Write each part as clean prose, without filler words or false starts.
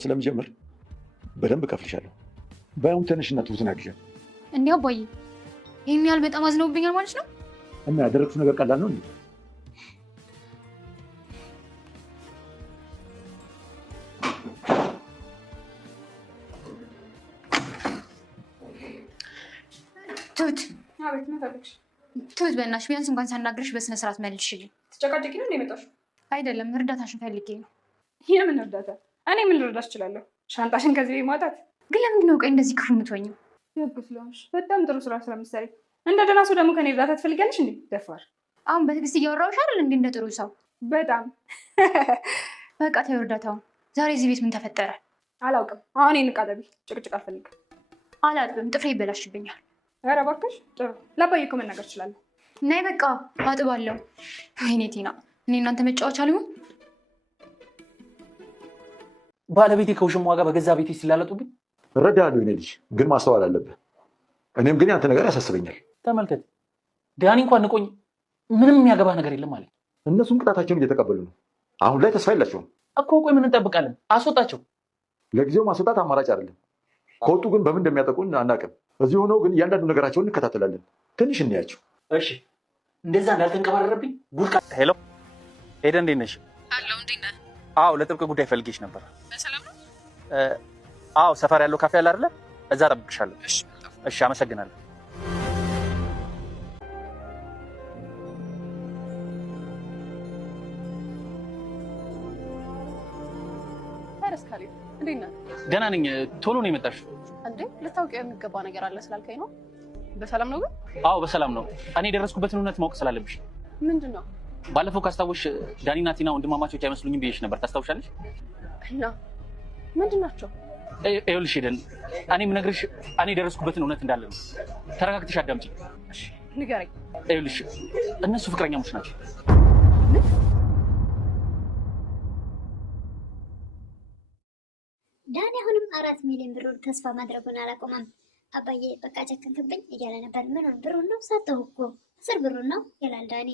ስለምጀምር በደንብ እከፍልሻለሁ። ባይሆን ትንሽና ትሁትን አግዣት። እንዲያው አባዬ ይህን ያህል በጣም አዝነውብኛል ማለት ነው? እና ያደረግሽው ነገር ቀላል ነው እንዴ? ትሁት አቤት ነው ፈልግሽ? ትሁት በእናትሽ ቢያንስ እንኳን ሳናግርሽ በስነ ስርዓት መልሽልኝ። ትጨቃጨቂ ነው እንደመጣሽው? አይደለም እርዳታሽን ፈልጌ ነው። የምን እርዳታ? እኔ ምን ልረዳሽ እችላለሁ? ሻንጣሽን ከዚህ ቤት ማውጣት? ግን ለምንድን ነው ቆይ እንደዚህ ክፉ የምትሆኝው? ደግ ስለሆንሽ በጣም ጥሩ ስራ ስለምትሰሪ እንደ ደህና ሰው ደግሞ ከኔ እርዳታ ትፈልጊያለሽ እንዴ? ደፋር። አሁን በትዕግስት እያወራሁሽ አይደል እንዴ? እንደ ጥሩ ሰው በጣም በቃ ተይው እርዳታውን። ዛሬ እዚህ ቤት ምን ተፈጠረ? አላውቅም። አሁን እንቃጠቢ። ጭቅጭቅ አልፈልግም። አላጥብም፣ ጥፍሬ ይበላሽብኛል። ኧረ እባክሽ ጥሩ። ለአባዬ እኮ መናገር እችላለሁ። ናይ በቃ አጥባለሁ። ወይኔ ቲና፣ እኔ እናንተ መጫወቻ አልሆን። ባለቤቴ ከውሽማዋ ጋር በገዛ ቤቴ ሲላለጡብኝ እረዳሃለሁ። የእኔ ልጅ ግን ማስተዋል አለብህ። እኔም ግን ያንተ ነገር ያሳስበኛል። ተመልከት፣ ዳኒ እንኳን ንቆኝ ምንም የሚያገባህ ነገር የለም ማለት። እነሱም ቅጣታቸውን እየተቀበሉ ነው። አሁን ላይ ተስፋ የላቸውም እኮ። ቆይ ምን እንጠብቃለን? አስወጣቸው። ለጊዜው ማስወጣት አማራጭ አይደለም። ከወጡ ግን በምን እንደሚያጠቁን አናውቅም። እዚህ ሆነው ግን እያንዳንዱ ነገራቸውን እንከታተላለን። ትንሽ እንያቸው። እሺ፣ እንደዛ እንዳልተንቀባረረብኝ ጉድ። ሄሎ ኤደን፣ እንዴት ነሽ? አለው። እንዴት ነህ? አዎ፣ ለጥብቅ ጉዳይ ፈልጌሽ ነበር። በሰላም ነው? አዎ፣ ሰፈር ያለው ካፌ አለ አይደለ? እዛ እጠብቅሻለሁ። እሺ፣ አመሰግናለሁ። እንዴት ነህ? ደህና ነኝ። ቶሎ ነው የመጣሽው? እንዴ ልታውቂው የሚገባ ነገር አለ ስላልከኝ ነው። በሰላም ነው ግን? አዎ በሰላም ነው። እኔ የደረስኩበትን እውነት ማወቅ ስላለብሽ። ምንድን ነው? ባለፈው ካስታወሽ ዳኒና ቲና ወንድማማቾች አይመስሉኝም ብዬሽ ነበር። ታስታውሻለሽ? እና ምንድን ናቸው? ይኸውልሽ ሄደን እኔ የምነግርሽ እኔ የደረስኩበትን እውነት እንዳለ ነው። ተረጋግተሽ አዳምጪኝ። እሺ ንገረኝ። ይኸውልሽ እነሱ ፍቅረኛሞች ናቸው። ዳኒ አሁንም 4 ሚሊዮን ብሩን ተስፋ ማድረጉን አላቆመም። አባዬ በቃ ጨከንክብኝ እያለ ነበር። ምኑን ብሩን ነው? ሰጠሁ እኮ 10 ብሩን ነው ይላል ዳኒ።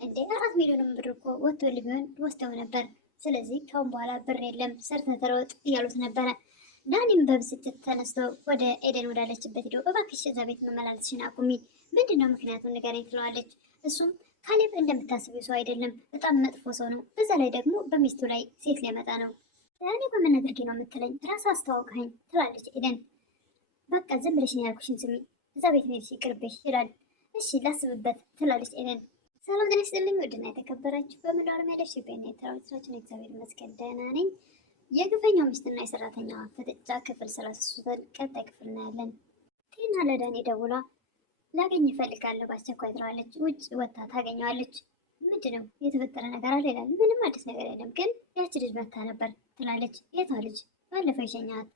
እንዴ 4 ሚሊዮንም ብር እኮ ወጥቶ ሊሆን ወስደው ነበር። ስለዚህ ካሁን በኋላ ብር የለም ሰርተህ ተለወጥ እያሉት ነበረ። ዳኒም በብስጭት ተነስቶ ወደ ኤደን ወዳለችበት ሄዶ እባክሽ እዛ ቤት መመላለስሽን አቁሚ፣ ምንድነው ምክንያቱን ንገረኝ ትለዋለች። እሱም ካሌብ እንደምታስቢው ሰው አይደለም፣ በጣም መጥፎ ሰው ነው። በዛ ላይ ደግሞ በሚስቱ ላይ ሴት ሊያመጣ ነው። ዳኒ በምን አድርጌ ነው የምትለኝ? ራስ አስተዋውቀኸኝ ትላለች ኤደን። በቃ ዝም ብለሽ ነው ያልኩሽን ስሚ፣ እዛ ቤት መሄድሽ ይቅርብሽ ይላል። እሺ ላስብበት ትላለች ኤደን። ሰላም ጤና ይስጥልኝ ውድና የተከበራችሁ በመላው ዓለም ያላችሁ ኢትዮጵያውያን ኤርትራውያን፣ እግዚአብሔር ይመስገን ደህና ነኝ። የግፈኛው ሚስትና የሰራተኛዋ ፍጥጫ ክፍል 33 ቀጣይ ክፍል እናያለን። ቲና ለዳኒ ደውላ ላገኝ እፈልጋለሁ በአስቸኳይ ትለዋለች። ውጭ ወጥታ ታገኘዋለች። ምንድነው የተፈጠረ ነገር አለ ይላል። ምንም አዲስ ነገር የለም፣ ግን ያቺ ልጅ መታ ነበር ትላለች። የቷ ልጅ? ባለፈው የሸኛት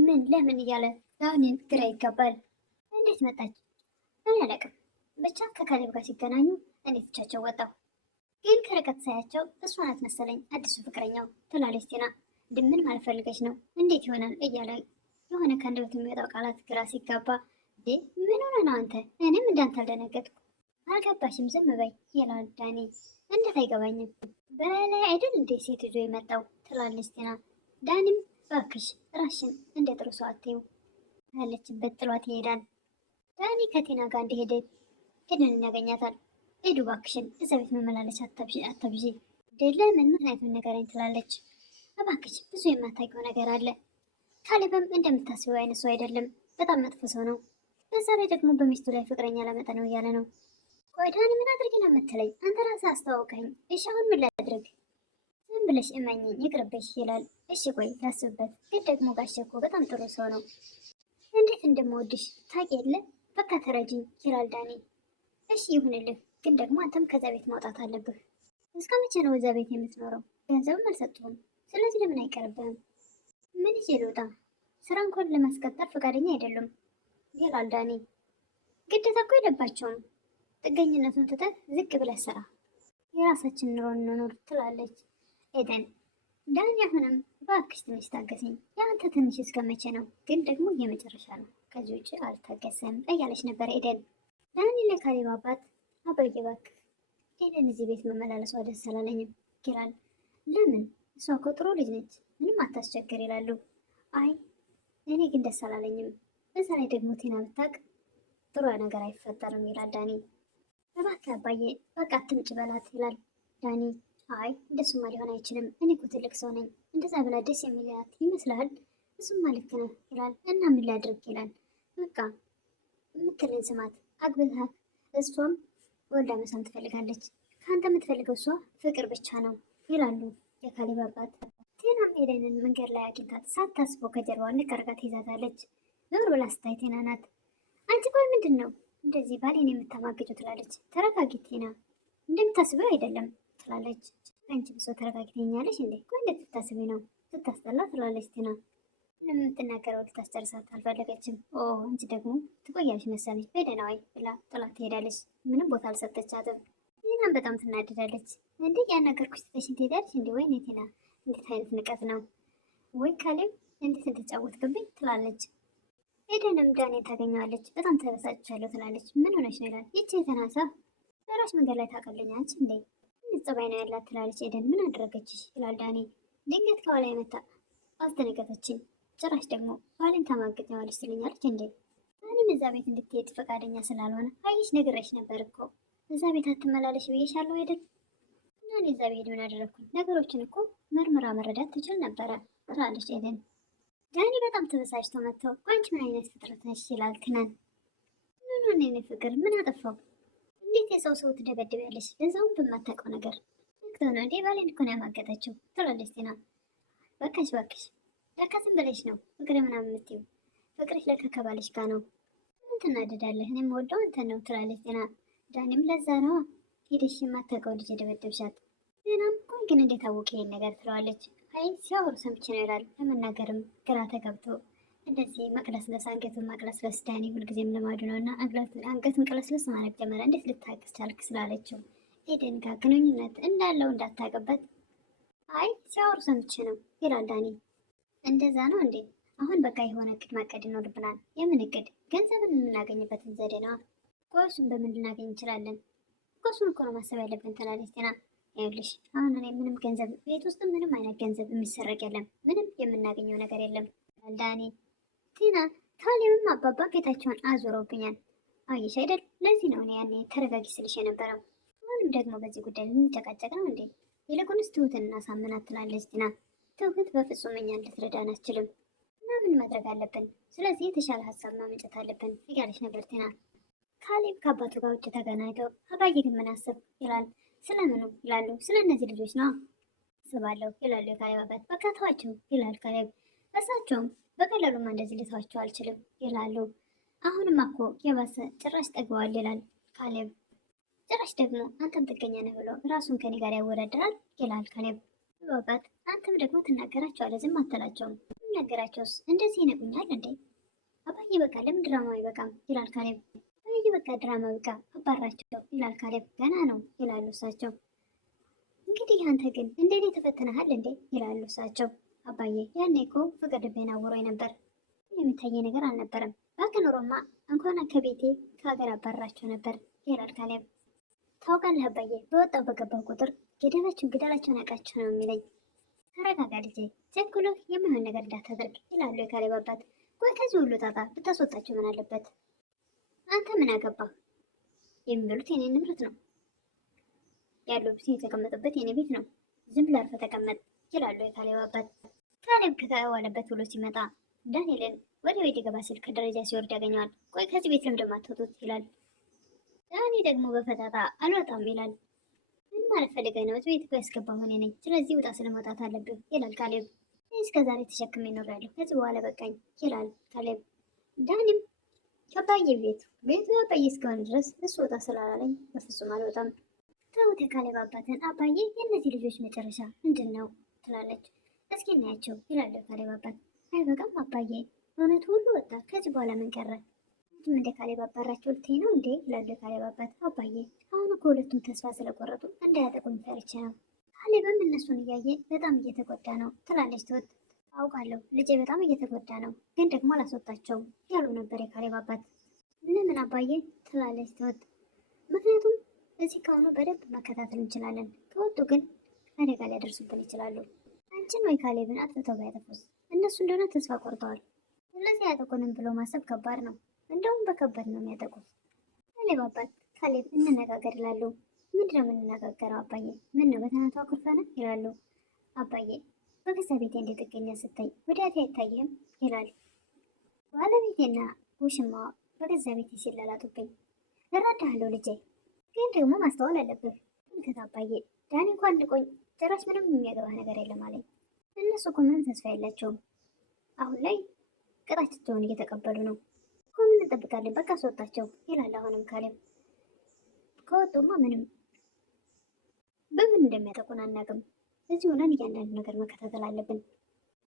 ምን ለምን እያለ ዳኒን ግራ ይጋባል። እንዴት መጣች? እኔ አላውቅም፣ ብቻ ከካሌብ ጋር ሲገናኙ እኔ ትቻቸው ወጣሁ፣ ግን ከርቀት ሳያቸው እሷ ናት መሰለኝ አዲሱ ፍቅረኛው ትላለች ቲና። ምን ማለት ፈልገች ነው? እንዴት ይሆናል እያለ የሆነ ከአንደበት የሚወጣው ቃላት ግራ ሲጋባ ምን ሆነ ነው አንተ? እኔም እንዳንተ አልደነገጥኩ። አልገባሽም? ዝም በይ ይላል ዳኒ። እንዴት አይገባኝም? በላይ አይደል እንዴ ሴት ይዞ የመጣው ትላለች ቲና። ዳኒም እባክሽ ራሽን እንደ ጥሩ ሰው አትይው ያለችበት ጥሏት ይሄዳል። ዳኒ ከቲና ጋር እንደሄደ ኤደንን ያገኛታል። ሄዱ እባክሽን እዛ ቤት መመላለስ አታብዢ፣ ለምን ምክንያቱን ንገረኝ ትላለች። እባክሽ ብዙ የማታውቂው ነገር አለ። ካሌብም እንደምታስበው አይነት ሰው አይደለም፣ በጣም መጥፎ ሰው ነው። በዛ ላይ ደግሞ በሚስቱ ላይ ፍቅረኛ ላመጣ ነው እያለ ነው። ቆይ ዳኒ ምን አድርጊ ነው የምትለኝ? አንተ ራስህ አስተዋውቀኝ። እሺ አሁን ምን ላድርግ? ዝም ብለሽ እመኝኝ ይቅርብሽ ይላል። እሺ ቆይ ላስብበት፣ ግን ደግሞ ጋሼ እኮ በጣም ጥሩ ሰው ነው። እንዴት እንደምወድሽ ታውቂ የለ? በቃ ተረጂኝ ይላል ዳኒ። እሺ ይሁንልህ፣ ግን ደግሞ አንተም ከዛ ቤት ማውጣት አለብህ። እስከ መቼ ነው እዛ ቤት የምትኖረው? ገንዘብም አልሰጡህም፣ ስለዚህ ለምን አይቀርብህም? ምን ይዤ ልውጣ? ስራ እንኳን ለማስቀጠር ፈቃደኛ አይደሉም ይላል ዳኒ። ግዴታ እኮ የለባቸውም። ጥገኝነቱን ትተህ ዝቅ ብለህ ስራ፣ የራሳችን ኑሮ እንኖር ትላለች ኤደን። ዳኒ አሁንም እባክሽ ትንሽ ታገሰኝ፣ የአንተ ትንሽ እስከ መቼ ነው? ግን ደግሞ የመጨረሻ ነው፣ ከዚህ ውጭ አልታገሰም እያለች ነበር ኤደን። ዳኒ ለካሌብ አባት አባዬ እባክህ ኤደን እዚህ ቤት መመላለሷ ደስ አላለኝም ይላል። ለምን? እሷ እኮ ጥሩ ልጅ ነች፣ ምንም አታስቸግር ይላሉ። አይ እኔ ግን ደስ አላለኝም። በዛ ላይ ደግሞ ቲና ብታውቅ ጥሩ ነገር አይፈጠርም ይላል ዳኒ። እባክህ አባዬ በቃ አትምጭ በላት ይላል ዳኒ። አይ እንደሱማ ሊሆን አይችልም፣ እኔ እኮ ትልቅ ሰው ነኝ፣ እንደዛ ብላ ደስ የሚላት ይመስልሃል? እሱማ ልክ ነህ ይላል። እና ምን ላድርግ ይላል። በቃ የምትልን ስማት፣ አግብተህ እሷም ወልዳ መሳም ትፈልጋለች። ከአንተ የምትፈልገው እሷ ፍቅር ብቻ ነው ይላሉ የካሌብ አባት። ቴናም ኤደንን መንገድ ላይ አግኝታት ሳታስበው ከጀርባዋ ንቀርጋ ትይዛታለች። ዞር ብላ ስታይ ቴና ናት። አንቺ ቆይ ምንድን ነው እንደዚህ ባሌን የምታማግጩ ትላለች። ተረጋጊ ቴና፣ እንደምታስበው አይደለም ትላለች። አንቺ ብሶ ተረጋጊ ትኛለች እንዴ? ቆይ እንዴት ትታስቢ ነው? ስታስጠላ ትላለች ቴና። ምንም የምትናገረው ልታስጨርሳት አልፈለገችም። ኦ አንቺ ደግሞ ትቆያለሽ መሰለኝ፣ በደህና ዋይ ብላ ጥላት ትሄዳለች። ምንም ቦታ አልሰጠቻትም። ቴናም በጣም ትናደዳለች። እንዴ ያናገርኩሽ ትተሽኝ ትሄዳለች እንዴ? ወይኔ ቴና እንዴት አይነት ንቀት ነው? ወይ ካሌብ እንዴት እንደተጫወትክብኝ ትላለች። ኤደንም ዳኔን ታገኘዋለች። በጣም ተበሳጭቻለሁ ትላለች። ምን ሆነች ነው ይላል። ይቺ የተናሳ በራሽ መንገድ ላይ ታቀለኛለች እንዴ? ምን ጸባይ ነው ያላት ትላለች ኤደን። ምን አደረገችሽ ይላል ዳኔ። ድንገት ከኋላ የመታ አስደነገጠችኝ። ጭራሽ ደግሞ ባሌን ታማግኘዋለች ትለኛለች እንዴ? እኔም እዛ ቤት እንድትሄድ ፈቃደኛ ስላልሆነ አየሽ ነግሬሽ ነበር እኮ እዛ ቤት አትመላለሽ ብዬሻለሁ አይደል? እና እኔ እዛ ብሄድ ምን አደረግኩኝ? ነገሮችን እኮ መርምራ መረዳት ትችል ነበረ ትላለች ኤደን። ዳኒ በጣም ተበሳጭቶ መጥተው አንቺ ምን አይነት ፍጥረት ነሽ ይላል ቲናን። ምን ሆነ የኔ ፍቅር ምን አጠፋው? እንዴት የሰው ሰው ትደበድቢያለሽ? ለዛውም በማታውቀው ነገር ልክ ነው እንዴ? ባሌን እኮ ነው ያማገጠችው ትላለች ቲና። በቃሽ እባክሽ ለካ ዝም ብለሽ ነው ፍቅር ምናምን የምትይው። ፍቅርሽ ለካ ከባልሽ ጋር ነው። ምን ትናደዳለህ? እኔ የምወደው አንተን ነው ትላለች ቲና። ዳኒም ለዛ ነዋ ሄደሽ የማታውቀው ልጅ የደበደብሻት። ዜናም ቆይ ግን እንዴት አወቅ ይሄን ነገር ትለዋለች። አይ ሲያወሩ ሰምቼ ነው ይላል። ለመናገርም ግራ ተገብቶ እንደዚህ መቅለስለስ አንገቱን ማቅለስለስ ዳኒ ሁልጊዜም ልማዱ ነው እና አንገቱን ቅለስለስ ማድረግ ጀመረ። እንዴት ልታገስ ቻልክ ስላለችው ኤደን ጋር ግንኙነት እንዳለው እንዳታውቅበት አይ ሲያወሩ ሰምቼ ነው ይላል ዳኒ። እንደዛ ነው እንዴ? አሁን በቃ የሆነ እቅድ ማቀድ ይኖርብናል። የምን እቅድ? ገንዘብን የምናገኝበትን ዘዴ ነዋ። ቆይ እሱን በምን ልናገኝ እንችላለን? እሱን እኮ ነው ማሰብ ያለብን ትላለች ቲና። ይኸውልሽ አሁን እኔ ምንም ገንዘብ ቤት ውስጥ ምንም አይነት ገንዘብ የሚሰረቅ የለም፣ ምንም የምናገኘው ነገር የለም ዳኒ። ቲና ካሌብም አባባ ቤታቸውን አዙረውብኛል አየሽ አይደል? ለዚህ ነው እኔ ያኔ ተረጋጊ ስልሽ የነበረው። አሁንም ደግሞ በዚህ ጉዳይ ልንጨቃጨቅ ነው እንዴ? ይልቁንስ ትሁትን እናሳምናት ትላለች ቲና። ትሁት በፍጹም እኛን ልትረዳን አትችልም እና ምን ማድረግ አለብን? ስለዚህ የተሻለ ሀሳብ ማመንጨት አለብን እያለች ነበር ቲና። ካሌብ ከአባቱ ጋር ውጭ ተገናኝተው አባዬ ግን ምን አስብ ይላል። ስለምኑ ይላሉ። ስለ እነዚህ ልጆች ነው አስባለሁ ይላሉ የካሌብ አባት። በቃ ተዋቸው ይላል ካሌብ። እሳቸውም በቀላሉማ እንደዚህ ልተዋቸው አልችልም ይላሉ። አሁንም እኮ የባሰ ጭራሽ ጠግበዋል ይላል ካሌብ። ጭራሽ ደግሞ አንተም ጥገኛ ነህ ብሎ ራሱን ከኔ ጋር ያወዳደራል ይላል ካሌብ። አባት አንተም ደግሞ ትናገራቸዋለህ፣ ዝም አትላቸውም። ትናገራቸውስ እንደዚህ ይነቁኛል እንዴ? አባዬ በቃ ለምን ድራማ አይበቃም ይላል ካሌብ። አባዬ በቃ ድራማ በቃ አባራቸው ይላል ካሌብ። ገና ነው ይላሉ እሳቸው። እንግዲህ አንተ ግን እንደኔ ተፈትነሃል እንዴ ይላሉ እሳቸው። አባዬ ያኔ እኮ ፍቅር ልቤን አውሮኝ ነበር፣ የሚታየ ነገር አልነበረም። ባከኖሮማ እንኳን ከቤቴ ከሀገር አባራቸው ነበር ይላል ካሌብ። ታውቃለህ አባዬ በወጣው በገባው ቁጥር ገደላቸውን ያውቃቸው ነው የሚለኝ። ተረጋጋ ልጄ፣ ቸኩለህ የማይሆን ነገር እንዳታደርግ ይላሉ የካሌብ አባት። ቆይ ከዚህ ሁሉ ጣጣ ብታስወጣቸው ምን አለበት? አንተ ምን አገባህ? የሚበሉት የኔ ንብረት ነው፣ ያሉት የተቀመጡበት የኔ ቤት ነው። ዝም ብለህ አርፈህ ተቀመጥ ይላሉ የካሌብ አባት። ካሌብ ከተዋለበት ውሎ ሲመጣ ዳንኤልን ወደ ቤት ገባ ሲል ከደረጃ ሲወርድ ያገኘዋል። ቆይ ከዚህ ቤት ለምንድን ነው የማትወጡት ይላል። ዳኒ ደግሞ በፈጣጣ አልወጣም ይላል። ምን ማለት ፈልገህ ነው? እዚህ ቤት እኮ ያስገባሁ እኔ ነኝ፣ ስለዚህ ውጣ ስለመውጣት አለብህ ይላል ካሌብ። እስከ ዛሬ ተሸክሜ እኖራለሁ፣ ከዚህ በኋላ በቃኝ ይላል ካሌብ። ዳኒም ከአባዬ ቤቱ አባዬ እስከሆነ ድረስ እሱ ወጣ ስላላለኝ በፍጹም አልወጣም። ተውት የካሌብ አባትን። አባዬ የእነዚህ ልጆች መጨረሻ ምንድን ነው ትላለች። እስኪ እናያቸው ይላል የካሌብ አባት። አይበቃም አባዬ፣ እውነቱ ሁሉ ወጣ፣ ከዚህ በኋላ ምን ቀረ? እንደ ካሌብ አባራቸው ልትይ ነው እንዴ ይላሉ የካሌብ አባት። አባዬ አሁን እኮ ሁለቱም ተስፋ ስለቆረጡ እንዳያጠቁኝ ፈርቼ ነው። ካሌብም እነሱን እያየ በጣም እየተጎዳ ነው ትላለች ትሁት። አውቃለሁ ልጄ በጣም እየተጎዳ ነው፣ ግን ደግሞ አላስወጣቸውም ያሉ ነበር የካሌብ አባት። ለምን አባዬ ትላለች ትሁት። ምክንያቱም እዚህ ከሆኑ በደንብ መከታተል እንችላለን፣ ከወጡ ግን አደጋ ሊያደርሱብን ይችላሉ። አንቺን ወይ ካሌብን አጥፍተው ቢያጠፉስ? እነሱ እንደሆነ ተስፋ ቆርጠዋል። ስለዚህ አያጠቁንም ብሎ ማሰብ ከባድ ነው። እንደውም በከባድ ነው የሚያጠቁት። ካሌብ አባት ካሌብ እንነጋገር ይላሉ። ምንድነው የምንነጋገረው አባዬ? ምን ነው በተናቷ ኩርፈነ ይላሉ። አባዬ በገዛ ቤቴ እንዴት ጥገኛ ስታይ ወዲያቴ አይታየም ይላል። ባለቤቴና ውሽማዋ በገዛ ቤቴ ሲላላጡብኝ እረዳሃለሁ ልጄ፣ ግን ደግሞ ማስተዋል አለብህ። እንከት አባዬ ዳኒ እንኳን ንቆኝ ጭራሽ ምንም የሚያገባ ነገር የለም አለኝ። እነሱ እኮ ምንም ተስፋ የላቸውም። አሁን ላይ ቅጣቻቸውን እየተቀበሉ ነው። ምን እንጠብቃለን? በቃ አስወጣቸው ይላል አሁንም ካሌብ። ከወጡማ ምንም በምን እንደሚያጠቁን አናውቅም። እዚህ ሆነን እያንዳንዱ ነገር መከታተል አለብን።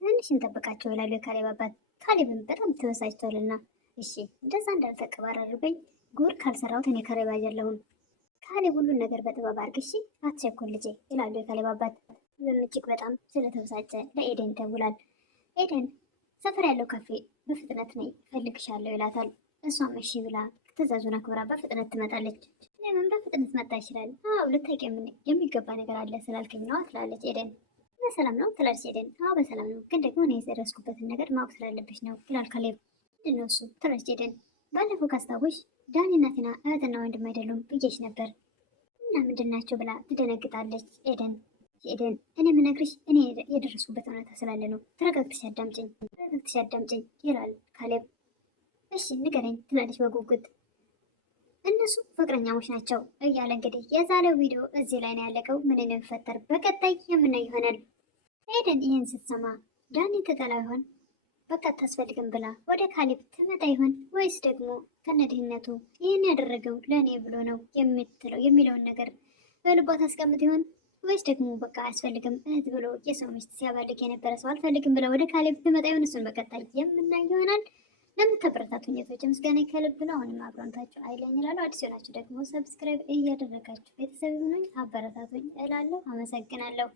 ትንሽ እንጠብቃቸው ይላሉ የካሌብ አባት። ካሌብን በጣም ተበሳጭቷልና እሺ እንደዛ እንዳልተቀባረርብኝ ጉር ካልሰራሁት እኔ ካሌብ አይደለሁም። ካሌብ ሁሉን ነገር በጥበብ አድርግ እሺ፣ አትቸኩል ልጄ ይላሉ የካሌብ አባት። እጅግ በጣም ስለተበሳጨ ለኤደን ይደውላል። ኤደን ሰፈር ያለው ካፌ በፍጥነት ነይ እፈልግሻለሁ ይላታል። እሷም እሺ ብላ ትዕዛዙን አክብራ በፍጥነት ትመጣለች። ለምን በፍጥነት መጣ ይችላል? አዎ ልታውቂ የሚገባ ነገር አለ ስላልከኝ ነዋ ትላለች ኤደን። በሰላም ነው ትላለች ኤደን። አዎ በሰላም ነው፣ ግን ደግሞ እኔ የደረስኩበትን ነገር ማወቅ ስላለብሽ ነው ይላል ካሌብ። ምንድን ነው እሱ ትላለች ኤደን። ባለፈው ካስታወሽ ዳኒና ቲና እህትና ወንድም አይደሉም ብዬሽ ነበር እና ምንድን ናቸው ብላ ትደነግጣለች ኤደን። ኤደን እኔ የምነግርሽ እኔ የደረስኩበት እውነታ ስላለ ነው። ተረጋግተሽ አዳምጪኝ ይላል ካሌብ። እሺ ንገረኝ ትላለች በጉጉት። እነሱ ፍቅረኛሞች ናቸው እያለ እንግዲህ የዛሬው ቪዲዮ እዚህ ላይ ነው ያለቀው። ምን እንደሚፈጠር በቀጣይ የምናይ ይሆናል። ኤደን ይህን ስትሰማ ዳኒ ትጠላ ይሆን? በቃ አታስፈልግም ብላ ወደ ካሌብ ትመጣ ይሆን? ወይስ ደግሞ ከነድህነቱ ይህን ያደረገው ለእኔ ብሎ ነው የሚለውን ነገር በልቧ ታስቀምጥ ይሆን? ወይስ ደግሞ በቃ አያስፈልግም እህት ብሎ የሰው ሚስት ሲያባልግ የነበረ ሰው አልፈልግም ብላ ወደ ካሌብ ትመጣ ይሆን? እሱን በቀጣይ የምናይ ይሆናል። ለምታበረታቱኝ እህቶች ምስጋና ከልብ ነው። አሁንም አብሮነታችሁ አይለኝ እላለሁ። አዲስ ሆናችሁ ደግሞ ሰብስክራይብ እያደረጋችሁ ቤተሰብ ሆኑኝ፣ አበረታቱኝ እላለሁ። አመሰግናለሁ።